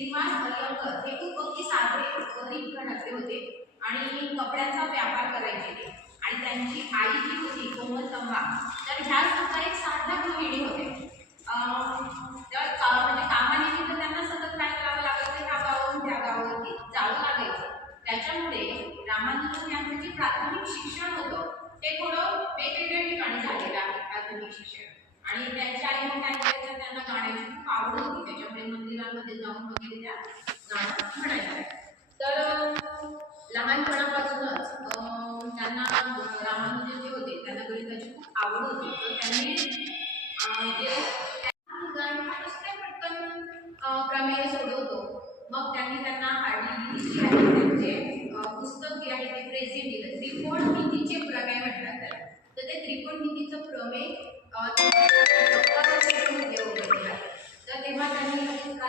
श्रीनिवास अय्यंगार हे खूप अगदी साधे गरीब घरातले होते आणि कपड्यांचा व्यापार करायचे आणि त्यांची आई जी होती कोमलतंबा, तर ह्या सुद्धा एक साध्या गृहिणी होते. तर म्हणजे कामानिमित्त त्यांना सतत काय करावं लागायचं, ह्या गावावरून त्या गावावरती जावं लागायचं. त्याच्यामुळे रामानुजन यांचं जे प्राथमिक शिक्षण होतं ते थोडं वेगवेगळ्या ठिकाणी झालेलं आहे प्राथमिक शिक्षण. आणि त्यांच्या आईने काय करायचं, त्यांना गाण्याची खूप आवड होती, त्याच्यामुळे मंदिरांमध्ये जाऊन वगैरे त्या गाणं म्हणायच्या. तर लहानपणापासूनच त्यांना रामानुजन जे होते त्यांना गणिताची खूप आवड होती. तर त्यांनी पटकन प्रमेय सोडवतो. मग त्यांना हार्डली त्यांचे पुस्तक जे आहे ते प्रेझेंट दिलं, त्रिकोणमितीचे प्रमेय म्हणतात त्याला. तर ते त्रिकोणमितीचं प्रमेय